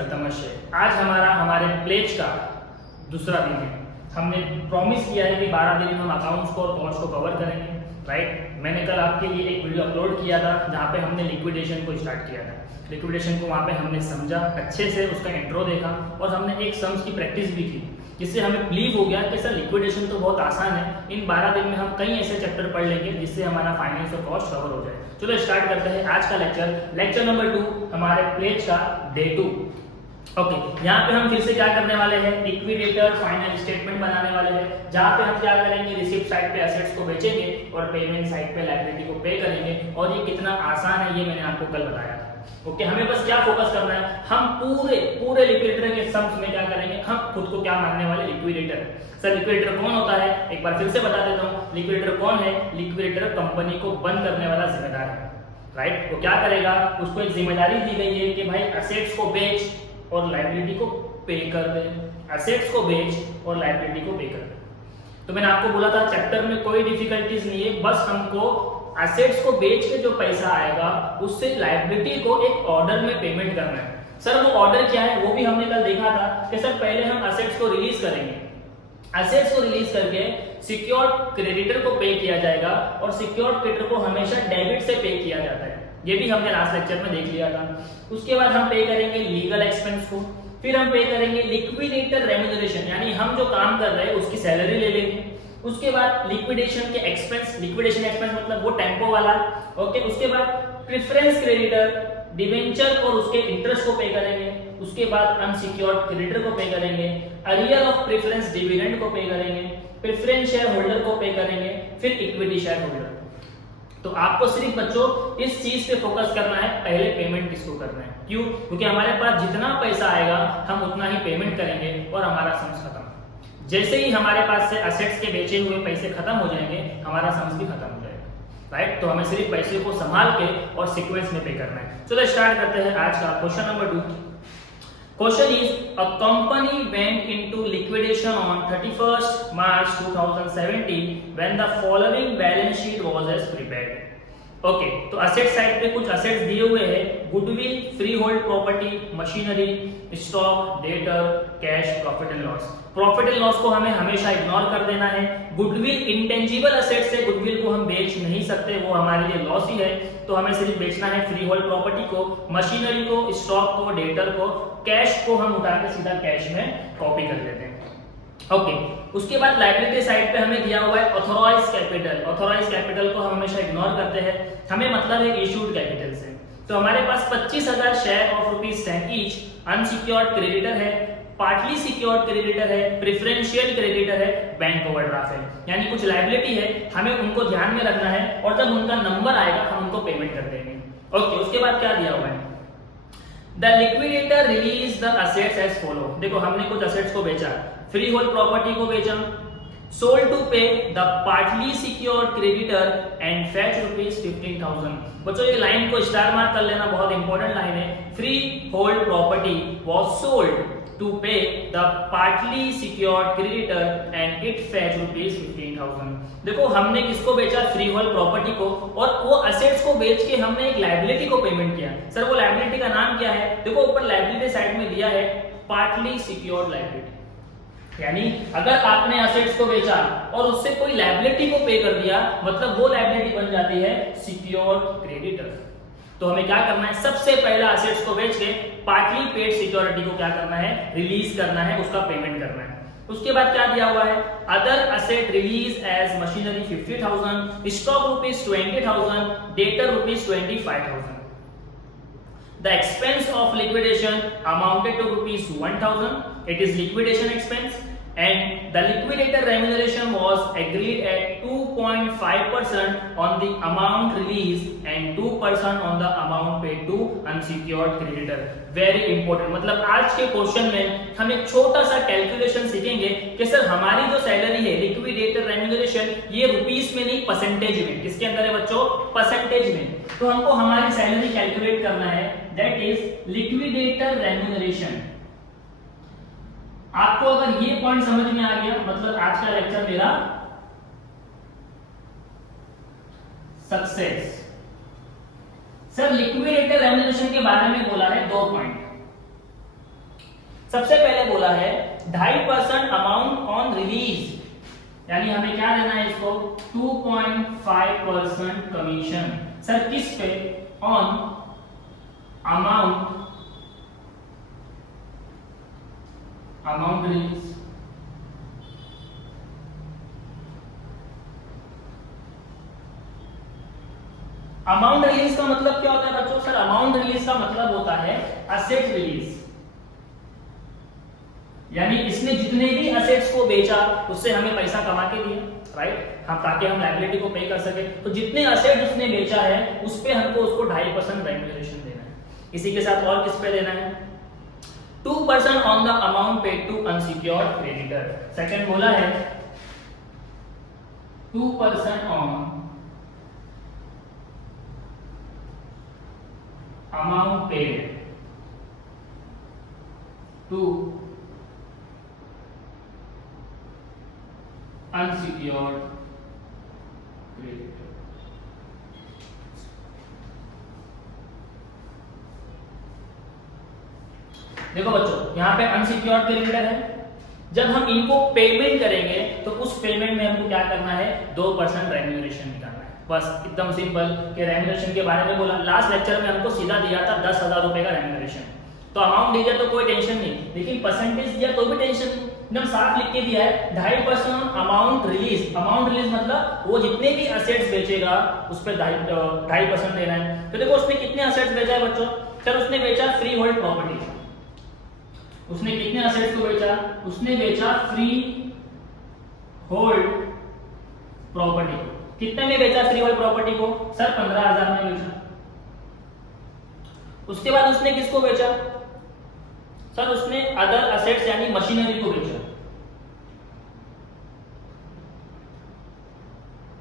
नमस्ते। आज हमारे प्लेज का दूसरा दिन है। हमने प्रॉमिस किया है कि 12 दिन में हम अकाउंट्स को और कॉस्ट को कवर करेंगे, राइट। मैंने कल आपके लिए एक वीडियो अपलोड किया था जहाँ पे हमने लिक्विडेशन को स्टार्ट किया था। लिक्विडेशन को वहाँ पे हमने समझा अच्छे से, उसका इंट्रो देखा और हमने एक सम्स की प्रैक्टिस भी की, जिससे हमें बिलीव हो गया कि सर लिक्विडेशन तो बहुत आसान है। इन 12 दिन में हम कई ऐसे चैप्टर पढ़ लेंगे जिससे हमारा फाइनेंस और कॉस्ट कवर हो जाए। चलो स्टार्ट करते हैं आज का लेक्चर नंबर 2, हमारे प्लेज का डे 2। ओके, यहाँ पे हम फिर से क्या करने वाले हैं, लिक्विडेटर फाइनल स्टेटमेंट बनाने वाले हैं, जहाँ पे हम क्या करेंगे, रिसिप्ट साइड पे एसेट्स को बेचेंगे और पेमेंट साइड पे लायबिलिटी को पे करेंगे। और ये कितना आसान है ये मैंने आपको कल बताया था। ओके, हमें बस क्या फोकस करना है, हम पूरे लिक्विडेटर के सम्स में क्या करेंगे, हम खुद को क्या मानने वाले, लिक्विडेटर। सर लिक्विडेटर कौन होता है, एक बार फिर से बता देता हूँ। लिक्विडेटर कौन है, लिक्विडेटर कंपनी को बंद करने वाला जिम्मेदार है, राइट। वो क्या करेगा, उसको एक जिम्मेदारी दी गई है कि भाई एसेट्स को बेच और लायबिलिटी को पे कर दे, एसेट्स को बेच और लायबिलिटी को पे कर दे। तो मैंने आपको बोला था चैप्टर में कोई डिफिकल्टीज नहीं है, बस हमको एसेट्स को बेच के जो पैसा आएगा उससे लायबिलिटी को एक ऑर्डर में पेमेंट करना है। सर वो ऑर्डर क्या है, वो भी हमने कल देखा था कि सर पहले हम एसेट्स को रिलीज करेंगे, एसेट्स को रिलीज करके सिक्योर्ड क्रेडिटर को पे किया जाएगा और सिक्योर्ड क्रेडिटर को हमेशा डेबिट से पे किया जाता है। ये भी हमने लास्ट लेक्चर में देख लिया था। उसके बाद हम पे करेंगे लीगल एक्सपेंस को, फिर हम पे करेंगे लिक्विडेटर रेम्यूनरेशन, यानी हम जो काम कर रहे हैं उसकी सैलरी ले लेंगे। उसके बाद लिक्विडेशन के एक्सपेंस, लिक्विडेशन एक्सपेंस मतलब वो टेम्पो वाला, ओके। उसके बाद प्रेफरेंस क्रेडिटर, डिवेंचर और उसके इंटरेस्ट को पे करेंगे। उसके बाद अनसिक्योर्ड क्रेडिटर को पे करेंगे, अरियर ऑफ प्रेफरेंस डिविडेंड को पे करेंगे, प्रेफरेंस शेयर होल्डर को पे करेंगे, फिर इक्विटी शेयर होल्डर। तो आपको सिर्फ बच्चों इस चीज पे फोकस करना है, पहले पेमेंट किसको करना है। क्यों? क्योंकि हमारे पास जितना पैसा आएगा हम उतना ही पेमेंट करेंगे और हमारा सम्स खत्म। जैसे ही हमारे पास से एसेट्स के बेचे हुए पैसे खत्म हो जाएंगे, हमारा सम्स भी खत्म हो जाएगा, राइट। तो हमें सिर्फ पैसे को संभाल के और सीक्वेंस में पे करना है। चलो स्टार्ट करते हैं आज का question number 2। Question is, a company went into liquidation on 31st March 2017 when the following balance sheet was as prepared. Okay, तो असेट साइड पे कुछ असेट्स दिए हुए हैं, goodwill, free hold property, machinery, stock, debtor, cash, profit and loss. Profit and loss को हमें हमेशा ignore कर देना है। गुडविल इंटेंजिबल असेट्स है, गुडविल को हम बेच नहीं सकते, वो हमारे लिए लॉस ही है। तो हमें सिर्फ बेचना है फ्री होल्ड प्रॉपर्टी को, मशीनरी को, स्टॉक को, डेटर को, कैश को हम उठा के सीधा कैश में कॉपी कर लेते हैं। ओके, उसके बाद लायबिलिटी साइड पे हमें दिया हुआ है ऑथोराइज कैपिटल। ऑथोराइज कैपिटल को हम हमेशा इग्नोर करते हैं, हमें मतलब है इशूड कैपिटल से। तो हमारे पास 25,000 share of ₹10 each unsecured creditor है, पार्टली सिक्योर्ड क्रेडिटर है, प्रेफरेंशियल क्रेडिटर है, बैंक ओवरड्राफ्ट है, यानी कुछ लायबिलिटी है, हमें उनको ध्यान में रखना है और जब उनका नंबर आएगा हम उनको पेमेंट कर देंगे। ओके, उसके बाद क्या दिया हुआ है, the liquidator release the assets as follow. देखो हमने कुछ असेट्स को बेचा, फ्री होल्ड प्रॉपर्टी को बेचा, sold to pay the partly secured creditor and fetch ₹15,000। बच्चों ये लाइन को स्टार मार्क कर लेना, बहुत इंपॉर्टेंट लाइन है। Free hold property was sold to pay the partly secured creditor and it fetch ₹15,000। देखो हमने किसको बेचा, फ्री होल्ड प्रॉपर्टी को, और वो असेट्स को बेच के हमने एक लायबिलिटी को पेमेंट किया। सर वो लायबिलिटी का नाम क्या है, देखो ऊपर लायबिलिटी साइड में दिया है पार्टली सिक्योर्ड लायबिलिटी, यानी अगर आपने असेट्स को बेचा और उससे कोई लायबिलिटी को पे कर दिया, मतलब वो लायबिलिटी बन जाती है सिक्योर्ड क्रेडिटर। तो हमें क्या करना है, सबसे पहला असेट्स को बेच के पार्टली पेड सिक्योरिटी को क्या करना है, रिलीज करना है, उसका पेमेंट करना है। उसके बाद क्या दिया हुआ है, other asset release as machinery 50,000, stock ₹20,000, debtor ₹25,000। The expense of liquidation amounted to ₹1,000. It is liquidation expense, and the liquidator remuneration was agreed at 2.5% on the amount released and 2% on the amount paid to unsecured creditor. Very important, मतलब आज के question में हम एक छोटा सा calculation सीखेंगे कि सर हमारी जो सैलरी है लिक्विडेटर रेम्यूनरेशन, ये रुपीस में नहीं परसेंटेज में, किसके अंदर है बच्चों, परसेंटेज में। तो हमको हमारी सैलरी कैलकुलेट करना है, दैट इज लिक्विडेटर रेम्यूनरेशन। आपको अगर ये पॉइंट समझ में आ गया, मतलब आज का लेक्चर मेरा सक्सेस। सर लिक्विडेटर रेम्यूनरेशन के बारे में बोला है 2 पॉइंट। सबसे पहले बोला है 2.5% अमाउंट ऑन रिलीज, यानी हमें क्या देना है इसको 2.5% कमीशन। सर किस पे? On amount release. Amount release का मतलब क्या होता है बच्चों? सर अमाउंट रिलीज का मतलब होता है असेट रिलीज, यानी इसने जितने भी असेट्स को बेचा उससे हमें पैसा कमा के दिया, राइट, हम ताकि हम लायबिलिटी को पे कर सके। तो जितने असेट उसने बेचा है उस पे हमको उसको 2.5% रेम्यूनरेशन देना है। इसी के साथ और किस पे देना है? 2% on the amount paid to unsecured creditor. Second बोला है 2% ऑन amount paid to unsecured creditor। देखो बच्चों यहाँ पे अनसिक्योर्ड क्रेडिटर है, जब हम इनको पेमेंट करेंगे तो उस पेमेंट में हमको क्या करना है? 2% रेम्यूनरेशन निकालना है। बस एकदम सिंपल कि रेम्यूनरेशन के बारे में बोला। लास्ट लेक्चर में हमको सीधा दिया था 10,000 रुपए का रेम्यूनरेशन, तो अमाउंट दे दिया तो कोई टेंशन नहीं, लेकिन परसेंटेज दिया तो भी टेंशन नहीं। एकदम साफ लिख के दिया है 2.5% अमाउंट रिलीज। अमाउंट रिलीज मतलब वो जितने भी असेट्स बेचेगा उस पर 2.5% देना है। तो देखो उसने कितने असेट्स बेचा है बच्चों? सर उसने बेचा फ्री होल्ड प्रॉपर्टी। उसने कितने असेट्स को बेचा? उसने बेचा फ्री होल्ड प्रॉपर्टी। कितने में बेचा फ्री होल्ड प्रॉपर्टी को? सर 15,000 में बेचा। उसके बाद उसने किसको बेचा? सर उसने अदर असेट्स यानी मशीनरी को बेचा।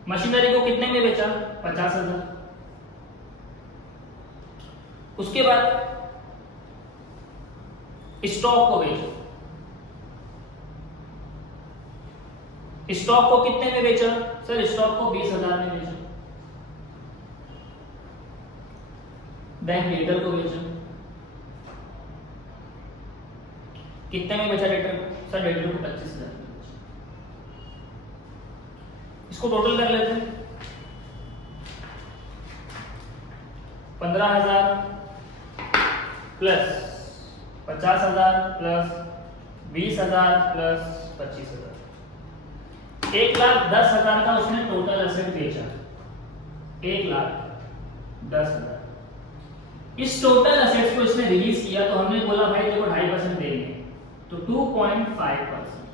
मशीनरी को कितने में बेचा? 50,000। उसके बाद स्टॉक को बेचा। स्टॉक को कितने में बेचा? सर स्टॉक को 20,000 में बेचा। बैंक डेटर को बेचा। कितने में बेचा डेटर को? सर डेटर को 25,000 में बेचा। इसको टोटल कर लेते हैं। 15,000 प्लस 50,000 प्लस 20,000 प्लस 25,000, 1,10,000 का उसने टोटल एसेट बेचा। 1,10,000। इस टोटल एसेट्स को इसने रिलीज किया, तो हमने बोला भाई देखो 2.5% देंगे, तो 2.5%।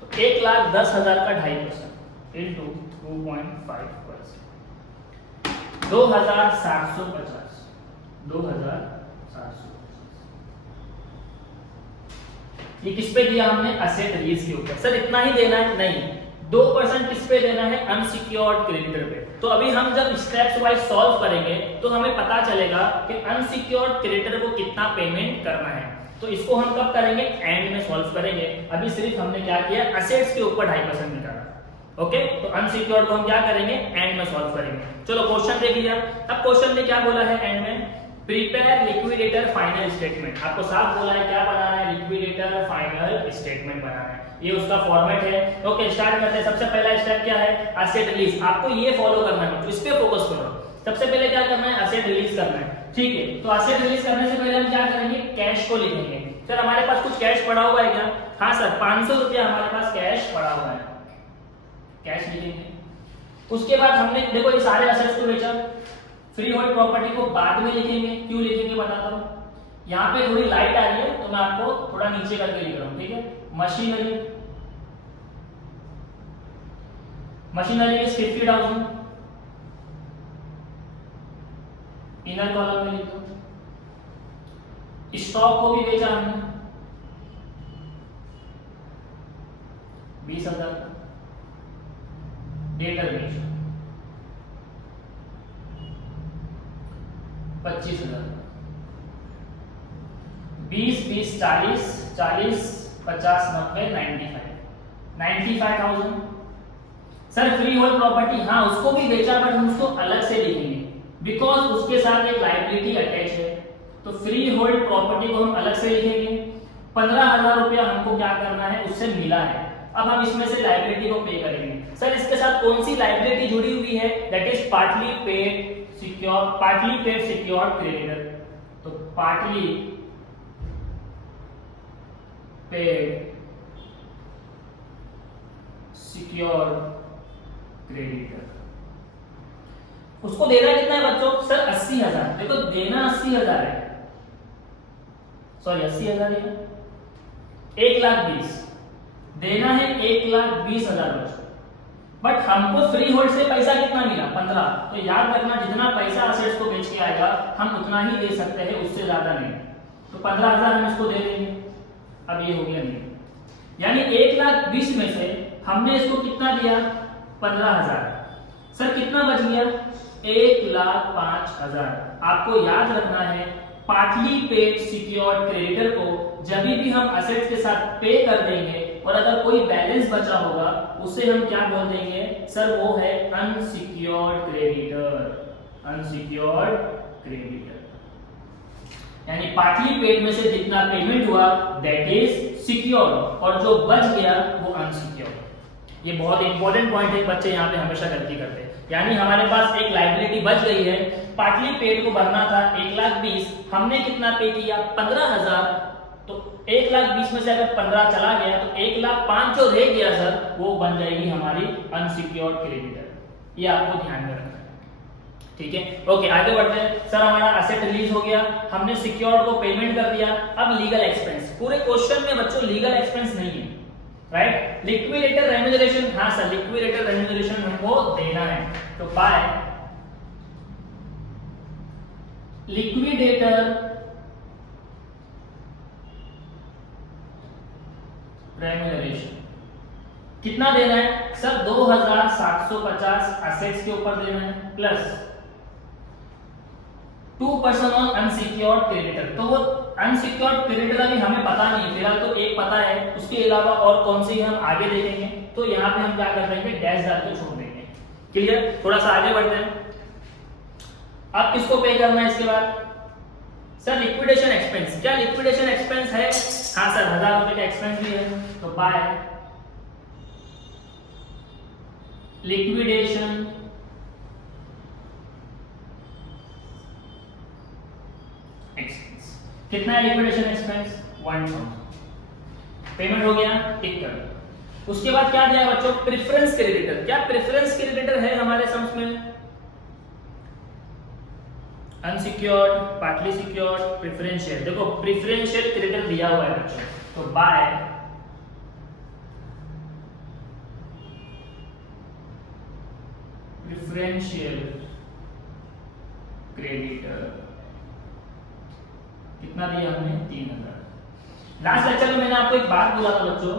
तो 1,10,000 का 2.5% इंटू 2.5%, 2,750। 2,750 ये किस पे दिया हमने? असेट रिलीज के ऊपर। सर इतना ही देना है? नहीं, 2% किस पे देना है? अनसिक्योर्ड क्रेडिटर पे। तो अभी हम जब स्टेप्स वाइज सॉल्व करेंगे तो हमें पता चलेगा कि अनसिक्योर्ड क्रेडिटर को कितना पेमेंट करना है। तो इसको हम कब करेंगे? एंड में सॉल्व करेंगे। अभी सिर्फ हमने क्या किया? असेट्स के ऊपर 2.5% निकाला। ओके, तो अनसिक्योर्ड को हम क्या करेंगे? एंड में सॉल्व करेंगे। चलो क्वेश्चन देख लिया। अब क्वेश्चन में क्या बोला है एंड में? Prepare liquidator final statement. आपको साफ बोला है क्या बनाना है? लिक्विडेटर फाइनल स्टेटमेंट बनाना है। ये उसका फॉर्मेट है। ओके, स्टार्ट करते हैं। सबसे पहला स्टेप क्या है? Asset release. आपको ये फॉलो करना है, तो इस पे फोकस करो। सबसे पहले क्या करना है? असेट रिलीज करना है। ठीक है, तो असेट रिलीज करने से पहले हम क्या करेंगे? कैश को लिखेंगे। सर हमारे पास कुछ कैश पड़ा हुआ है क्या? हाँ सर, 500 रुपया हमारे पास कैश पड़ा हुआ है। कैश लिखेंगे। उसके बाद हमने देखो ये सारे असेट्स को बेचा। फ्री होल्ड प्रॉपर्टी को बाद में लिखेंगे। क्यों लिखेंगे बताता हूं। यहाँ पे थोड़ी लाइट आ रही है तो मैं आपको थोड़ा नीचे करके लिख रहा हूं, ठीक है। Machinery, machinery is 50,000, inner column में लिख दो। स्टॉक को भी बेचा हमने 20,000 का। डेटर बेचा 25,000। 20, 20, 40, 40, 50, 90, 95,000। सर फ्री होल्ड प्रॉपर्टी, हाँ उसको भी बेचा, बट हम उसको अलग से लिखेंगे बिकॉज उसके साथ एक लायबिलिटी अटैच है। तो फ्री होल्ड प्रॉपर्टी को हम अलग से लिखेंगे। 15,000 रुपया हमको क्या करना है, उससे मिला है। अब हम इसमें से लायबिलिटी को पे करेंगे। सर इसके साथ कौन सी लायबिलिटी जुड़ी हुई है, that is partly paid secured creditor. तो पार्टली पेड सिक्योर्ड क्रेडिटर, उसको देना कितना है बच्चों, सर 80,000। देखो देना 80,000 है, सॉरी 80,000 है, 1,20,000 देना है, 1,20,000 बच्चों। बट हमको फ्री होल्ड से पैसा कितना मिला, 15। तो याद रखना जितना पैसा असेट्स को बेच के आएगा हम उतना ही दे सकते हैं, उससे ज्यादा नहीं। तो 15,000 हम इसको दे देंगे। अब ये हो गया नहीं, यानी 1,20,000 में से हमने इसको कितना दिया, 15,000। सर कितना बच गया, 1,05,000। आपको याद रखना है पार्टली पेड सिक्योर्ड क्रेडिटर को जब भी हम असेट्स के साथ पे कर देंगे और अगर कोई बैलेंस बचा होगा उसे हम क्या बोल देंगे, सर वो है अनसिक्योर्ड क्रेडिटर। अनसिक्योर्ड क्रेडिटर यानी पार्टली पेड में से जितना पेमेंट हुआ दैट इज सिक्योर्ड और जो बच गया वो अनसिक्योर्ड। ये बहुत इंपॉर्टेंट पॉइंट है, बच्चे यहाँ पे हमेशा गलती करते हैं। यानी हमारे पास एक लायबिलिटी बच गई है, पार्टली पेड को भरना था 1,20,000, हमने कितना पे किया, 15,000। तो 1,20,000 में से अगर 15 चला गया तो 1,05,000 जो रह गया सर वो बन जाएगी हमारी अनसिक्योर्ड क्रेडिटर। ये आपको ध्यान में रखना है, ठीक है। ओके आगे बढ़ते हैं। सर हमारा असेट रिलीज हो गया, हमने सिक्योर्ड को पेमेंट कर दिया। अब लीगल एक्सपेंस, पूरे क्वेश्चन में बच्चों लीगल एक्सपेंस नहीं है, राइट। लिक्विडेटर रेम्यूनरेशन, हाँ सर लिक्विडेटर रेम्यूनरेशन हमको देना है, तो बाय लिक्विडेटर रेम्यूनरेशन कितना देना है सर, 2,750 असेट्स के ऊपर देना है प्लस 2% ऑन अनसिक्योर्ड क्रेडिटर। तो वो अनसिक्योर्ड क्रेडिटर अभी हमें पता नहीं, फिलहाल तो एक पता है, उसके अलावा और कौन सी हम आगे देखेंगे। तो यहाँ पे हम क्या कर देंगे, डैश डाल के छोड़ देंगे। क्लियर, थोड़ा सा आगे बढ़ते हैं। अब किसको पे करना है इसके बाद, सर लिक्विडेशन एक्सपेंस। क्या लिक्विडेशन एक्सपेंस है, हाँ सर 1,000 रुपए का एक्सपेंस भी है, तो बाय लिक्विडेशन एक्सपेंस। कितना है लिक्विडेशन एक्सपेंस, 1,000। पेमेंट हो गया, टिक कर। उसके बाद क्या दिया बच्चों, प्रेफरेंस क्रेडिटर। क्या प्रेफरेंस क्रेडिटर है हमारे सम्स में, अनसिक्योर्ड, पार्टली सिक्योर्ड, प्रेफरेंशियल। देखो प्रेफरेंशियल क्रेडिटर दिया हुआ है बच्चों, तो बाय प्रेफरेंशियल क्रेडिटर। कितना दिया हमने, 3,000। लास्ट लेक्चर में मैंने आपको एक बात बोला था बच्चों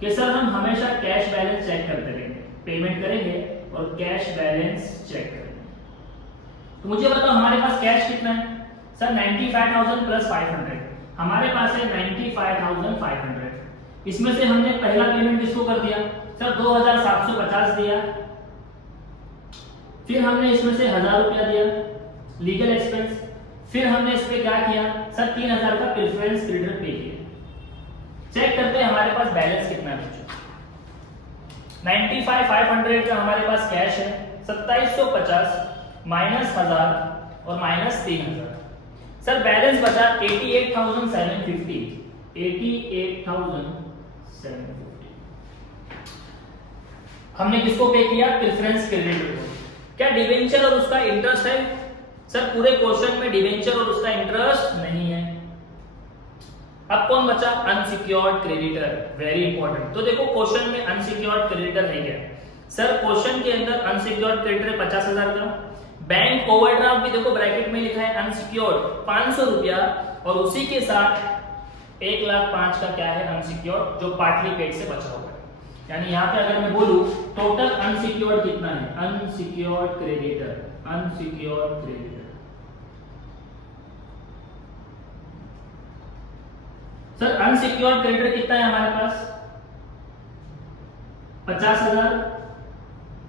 कि सर हम हमेशा कैश बैलेंस चेक करते रहेंगे, पेमेंट करेंगे और कैश बैलेंस चेक करेंगे। तो मुझे बताओ हमारे पास कैश कितना है, सर 95,000 प्लस 500। हमारे पास है 95,500। इसमें से हमने पहला पेमेंट किसको कर दिया, सर 2,750 दिया। फिर हमने इसमें से 1,000 रुपया दिया लीगल एक्सपेंस। फिर हमने इस पे क्या किया, सर 3,000 का प्रेफरेंस क्रेडिटर पे किया। चेक करते हैं हमारे पास बैलेंस कितना है बच्चों। 95,500 का हमारे पास कैश है, 2,750 माइनस 1,000 और माइनस 3,000। सर बैलेंस बचा 88,750। 88,750 हमने किसको पे किया, प्रेफरेंस क्रेडिटर को। क्या डिवेंचर और उसका इंटरेस्ट है, सर पूरे क्वेश्चन में डिवेंचर और उसका इंटरेस्ट नहीं है। अब कौन बचा, अनसिक्योर्ड क्रेडिटर, वेरी इंपॉर्टेंट। तो देखो क्वेश्चन में अनसिक्योर्ड क्रेडिटर है क्या, सर क्वेश्चन के अंदर अनसिक्योर्ड क्रेडिटर 50,000 का। बैंक ओवरड्राफ्ट भी देखो ब्रैकेट में लिखा है अनसिक्योर्ड 500 रुपया, और उसी के साथ 1,05,000 का क्या है, अनसिक्योर्ड, जो पार्टली पेड से बचा हुआ है। यानी यहाँ पे अगर मैं बोलूं टोटल अनसिक्योर्ड कितना है, unsecured creditor, unsecured creditor sir unsecured creditor कितना है हमारे पास, 50,000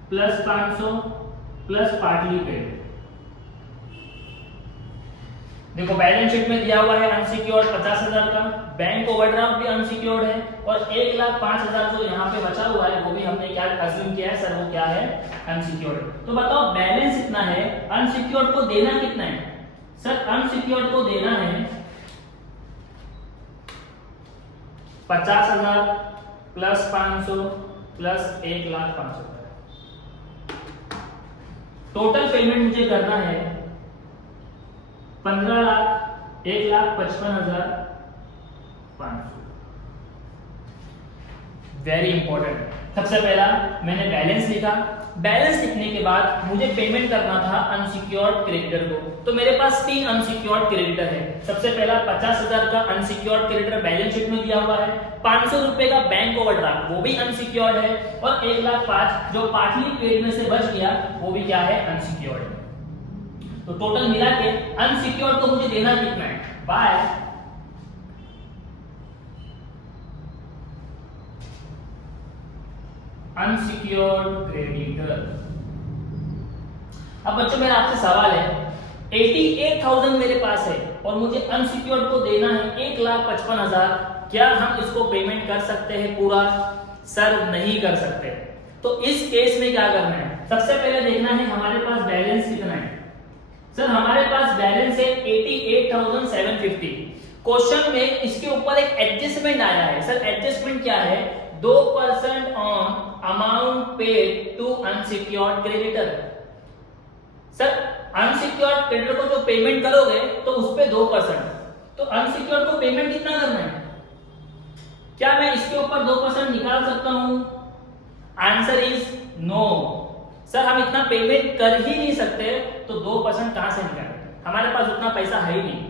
प्लस 500 प्लस पार्टली पेड। देखो बैलेंस शीट में दिया हुआ है अनसिक्योर्ड 50,000 का, बैंक ओवरड्राफ्ट भी अनसिक्योर्ड है, और 1,05,000 जो यहाँ पे बचा हुआ है वो भी हमने क्या अज्यूम किया है सर, वो क्या है, अनसिक्योर्ड। तो बताओ बैलेंस कितना है, अनसिक्योर्ड को देना कितना है सर, अनसिक्योर्ड को देना है 50,000 प्लस 500 प्लस 1,05,000। टोटल पेमेंट मुझे करना है 15,01,55,500। Very important. सबसे पहला मैंने बैलेंस लिखा, बैलेंस लिखने के बाद मुझे पेमेंट करना था अनसिक्योर्ड क्रेडिटर को। तो मेरे पास 3 अनसिक्योर्ड क्रेडिटर है। सबसे पहला 50,000 का अनसिक्योर्ड क्रेडिटर बैलेंस शीट में दिया हुआ है, 500 रुपए का बैंक ओवरड्राफ्ट वो भी अनसिक्योर्ड है, और 1,05,000 जो पार्टली पेड में से बच गया वो भी क्या है, अनसिक्योर्ड है। तो टोटल मिला के अनसिक्योर्ड को मुझे देना कितना है, बाय अनसिक्योर्ड क्रेडिटर। अब बच्चों मेरा आपसे सवाल है, 88,000 मेरे पास है और मुझे अनसिक्योर्ड को देना है 1,55,000, क्या हम इसको पेमेंट कर सकते हैं पूरा? सर नहीं कर सकते। तो इस केस में क्या करना है, सबसे पहले देखना है हमारे पास बैलेंस कितना है। सर हमारे पास बैलेंस है 88,750। क्वेश्चन में इसके ऊपर एक एडजस्टमेंट आया है। सर एडजस्टमेंट क्या है, 2% on amount paid to unsecured creditor. Sir unsecured creditor को जो पेमेंट करोगे तो उस पे 2%, तो अनसिक्योर्ड को पेमेंट कितना करना है? क्या मैं इसके ऊपर 2% निकाल सकता हूं? Answer is no. सर हम इतना पेमेंट कर ही नहीं सकते, तो 2% कहां से निकालेंगे, हमारे पास उतना पैसा है ही नहीं।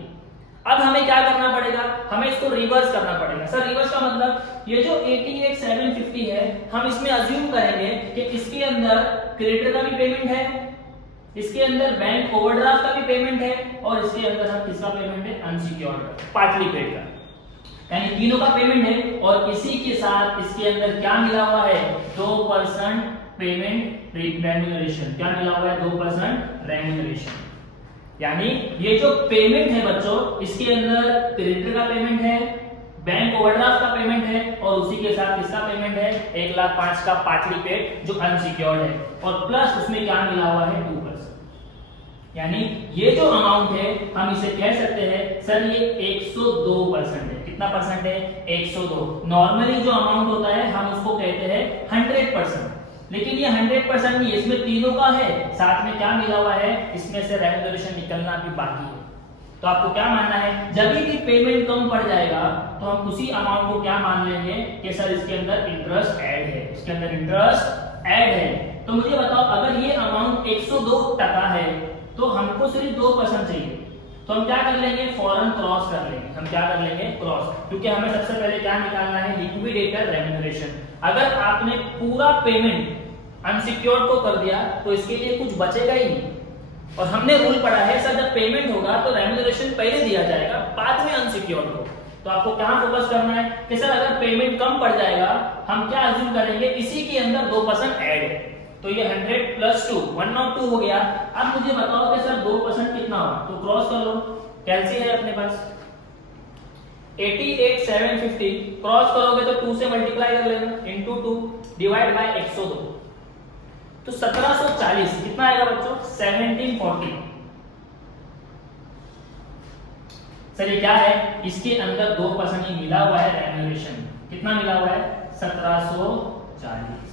अब हमें क्या करना पड़ेगा, हमें इसको रिवर्स करना पड़ेगा। सर रिवर्स का मतलब ये जो 88,750 है, हम इसमें अज्यूम करेंगे कि इसके अंदर क्रेडिटर का भी पेमेंट है, इसके अंदर बैंक ओवरड्राफ्ट का भी पेमेंट है, और इसके अंदर हम किसका पेमेंट है, अनसिक्योर्ड पार्टली पेड का, यानी तीनों का पेमेंट है। और इसी के साथ इसके अंदर क्या मिला हुआ है, 2% पेमेंट रेम्यूनरेशन। क्या मिला हुआ है, 2% रेम्यूनरेशन। यानी ये जो पेमेंट है बच्चों, इसके अंदर क्रेडिटर का पेमेंट है, बैंक ओवरड्राफ्ट का पेमेंट है, और उसी के साथ किसका पेमेंट है, 1,05,000 का पार्टली पेड जो अनसिक्योर्ड है, और प्लस उसमें क्या मिला हुआ है, 2%। यानी ये जो अमाउंट है हम इसे कह सकते हैं सर ये 102% है। कितना परसेंट है, 102। नॉर्मली जो अमाउंट होता है हम उसको कहते हैं 100%, लेकिन ये 100% नहीं, इसमें तीनों का है, साथ में क्या मिला हुआ है, इसमें से रेम्यूनरेशन निकलना भी बाकी है। तो आपको क्या मानना है, जब भी पेमेंट कम पड़ जाएगा तो हम उसी अमाउंट को क्या मान लेंगे कि सर इसके अंदर इंटरेस्ट ऐड है, इसके अंदर इंटरेस्ट ऐड है। तो मुझे बताओ अगर ये अमाउंट 102% है तो हमको सिर्फ 2% चाहिए, तो हम क्या कर लेंगे, फौरन क्रॉस कर लेंगे। हम क्या कर लेंगे, क्रॉस, क्योंकि हमें सबसे पहले क्या निकालना है, लिक्विडेटर रेम्यूनरेशन। अगर आपने पूरा पेमेंट अनसिक्योर्ड को कर दिया तो इसके लिए कुछ बचेगा ही नहीं, और हमने रूल पढ़ा है सर जब पेमेंट होगा तो रेम्यूनरेशन पहले दिया जाएगा, बाद में अनसिक्योर्ड को। तो आपको क्या फोकस करना है कि सर अगर पेमेंट कम पड़ जाएगा हम क्या अज्यूम करेंगे, इसी के अंदर 2% ऐड है, तो ये 100 प्लस 2 102 हो गया। अब मुझे बताओ कि सर 2% कितना होगा, तो क्रॉस कर लो, कैलसी है अपने पास 88,750, क्रॉस करोगे तो 2 से मल्टीप्लाई कर लेना, इंटू 2 डिवाइड बाय 102, तो 1740 कितना आएगा बच्चों, 1740। सर ये क्या है, इसके अंदर 2% ही मिला हुआ है रेम्यूनरेशन। कितना मिला हुआ है, 1740।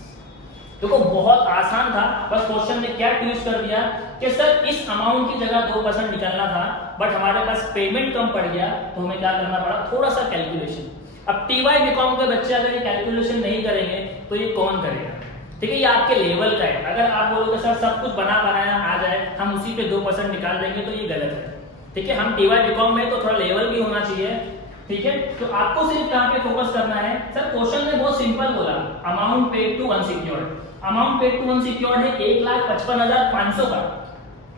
देखो बहुत आसान था, बस क्वेश्चन ने क्या ट्विस्ट कर दिया कि सर इस अमाउंट की जगह 2% निकालना था, बट हमारे पास पेमेंट कम पड़ गया तो हमें क्या करना पड़ा, थोड़ा सा कैलकुलेशन। अब टीवाई बीकॉम के बच्चे अगर ये कैलकुलेशन नहीं करेंगे तो ये कौन करेगा, ठीक है, ये आपके लेवल का है। अगर आप बोलोगे सर सब कुछ बना बनाया आ जाए, हम उसी पे 2% निकाल देंगे, तो ये गलत है, ठीक है। हम टीवाई बीकॉम में तो थोड़ा लेवल भी होना चाहिए, ठीक है। तो आपको सिर्फ कहां पे फोकस करना है, सर क्वेश्चन ने बहुत सिंपल बोला, amount paid to unsecured. Amount paid to unsecured है 1,55,500 का,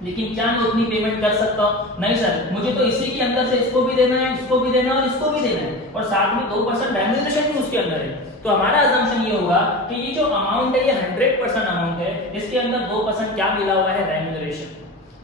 लेकिन क्या मैं उतनी पेमेंट कर सकता हूं, नहीं सर, मुझे तो इसी के अंदर से इसको भी देना है, इसको भी देना है और इसको भी देना है, और साथ में 2% रेम्यूनरेशन भी उसके अंदर है। तो हमारा अजम्पशन ये होगा कि ये जो अमाउंट है ये 100% अमाउंट है, इसके अंदर 2% क्या मिला हुआ है, रेम्यूनरेशन।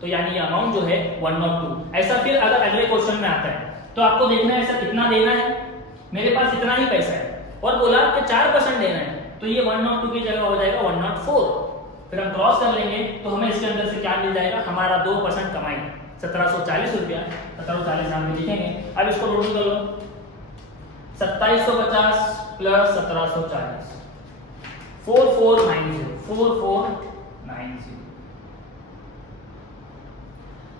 तो यानी ये अमाउंट जो है 102। ऐसा फिर अगर अगले क्वेश्चन में आता है तो आपको देखना है ऐसा कितना देना है, मेरे पास इतना ही पैसा है और बोला कि 4% देना है, तो ये 102 की जगह हो जाएगा 104। फिर हम क्रॉस कर लेंगे तो हमें इसके अंदर से क्या मिल जाएगा, हमारा 2% कमाई 1740 रुपया, 1740 हम लिखेंगे। अब इसको टोटल कर लो, 2750 प्लस 1740, 4490।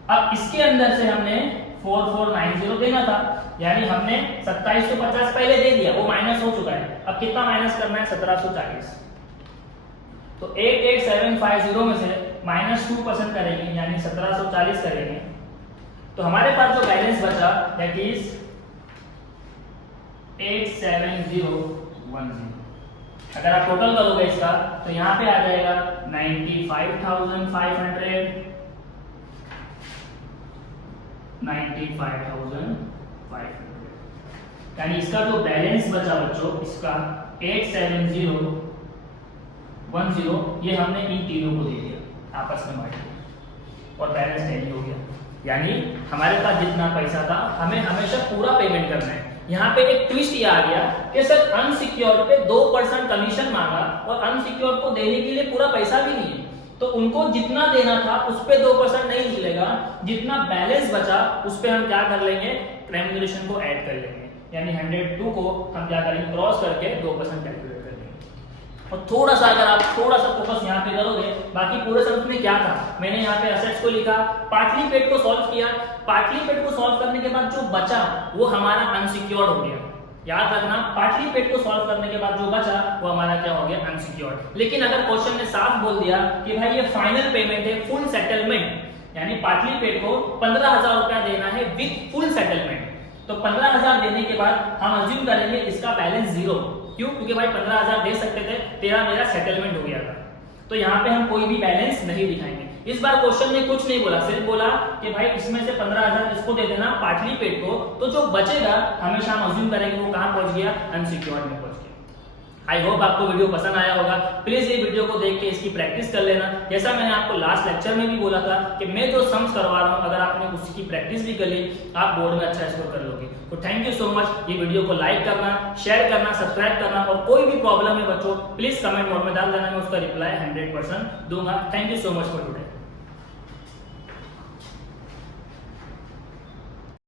अब इसके अंदर से हमने 4490 देना था, यानी हमने 2750 पहले दे दिया, वो माइनस हो चुका है। अब कितना माइनस करना है, 1740। तो 88750 में से -2% करेंगे, यानी 1740 करेंगे, तो हमारे पास जो बैलेंस बचा दैट इज 87010। अगर आप टोटल करोगे इसका तो यहाँ पे आ जाएगा 95,500, 95,500, यानी इसका जो बैलेंस बचा बच्चों, इसका 87010, ये हमने इन तीनों को दे दिया, आपस में बांट दिया और बैलेंस टैली हो गया। यानी हमारे पास जितना पैसा था हमें हमेशा पूरा पेमेंट करना है। यहाँ पे एक ट्विस्ट ये आ गया कि सर अनसिक्योर्ड पे 2% कमीशन मांगा और अनसिक्योर्ड को देने के लिए पूरा पैसा भी नहीं है, तो उनको जितना देना था उस पे 2% नहीं मिलेगा, जितना बैलेंस बचा उस पे हम क्या कर लेंगे, रेम्यूनरेशन को ऐड कर लेंगे, यानी 102 को हम क्या करेंगे, क्रॉस करके 2% कैलकुलेट कर लेंगे। और थोड़ा सा अगर आप थोड़ा सा फोकस यहाँ पे करोगे, बाकी पूरे सब में क्या था, मैंने यहाँ पे असेट्स को लिखा, पार्टली पेड को सॉल्व किया, पार्टली पेड को सॉल्व करने के बाद जो बचा वो हमारा अनसिक्योर्ड हो गया। याद रखना, पार्टली पेड को सॉल्व करने के बाद जो बचा वो हमारा क्या हो गया, अनसिक्योर्ड। लेकिन अगर क्वेश्चन ने साफ बोल दिया कि भाई ये फाइनल पेमेंट है, फुल सेटलमेंट, यानी पार्टली पेड को 15,000 रुपया देना है विद फुल सेटलमेंट, तो 15,000 देने के बाद हम अज्यूम करेंगे इसका बैलेंस 0। क्यों? क्योंकि भाई 15,000 दे सकते थे, तेरा मेरा सेटलमेंट हो गया था, तो यहाँ पे हम कोई भी बैलेंस नहीं दिखाएंगे। इस बार क्वेश्चन ने कुछ नहीं बोला, सिर्फ बोला कि भाई इसमें से 15,000 इसको दे देना पार्टली पेड को, तो जो बचेगा हमेशा हम अज्यूम करेंगे वो कहाँ पहुंच गया, अनसिक्योर्ड में पहुंच गया। आई होप आपको वीडियो पसंद आया होगा। प्लीज ये वीडियो को देख के इसकी प्रैक्टिस कर लेना। जैसा मैंने आपको लास्ट लेक्चर में भी बोला था कि मैं जो सम्स करवा रहा हूँ, अगर आपने उसकी प्रैक्टिस भी कर ली, आप बोर्ड में अच्छा स्कोर कर लोगे। तो थैंक यू सो मच। ये वीडियो को लाइक करना, शेयर करना, सब्सक्राइब करना, और कोई भी प्रॉब्लम है बच्चों प्लीज कमेंट मोड में डाल देना, मैं उसका रिप्लाई 100% दूंगा। Thank you so much for today.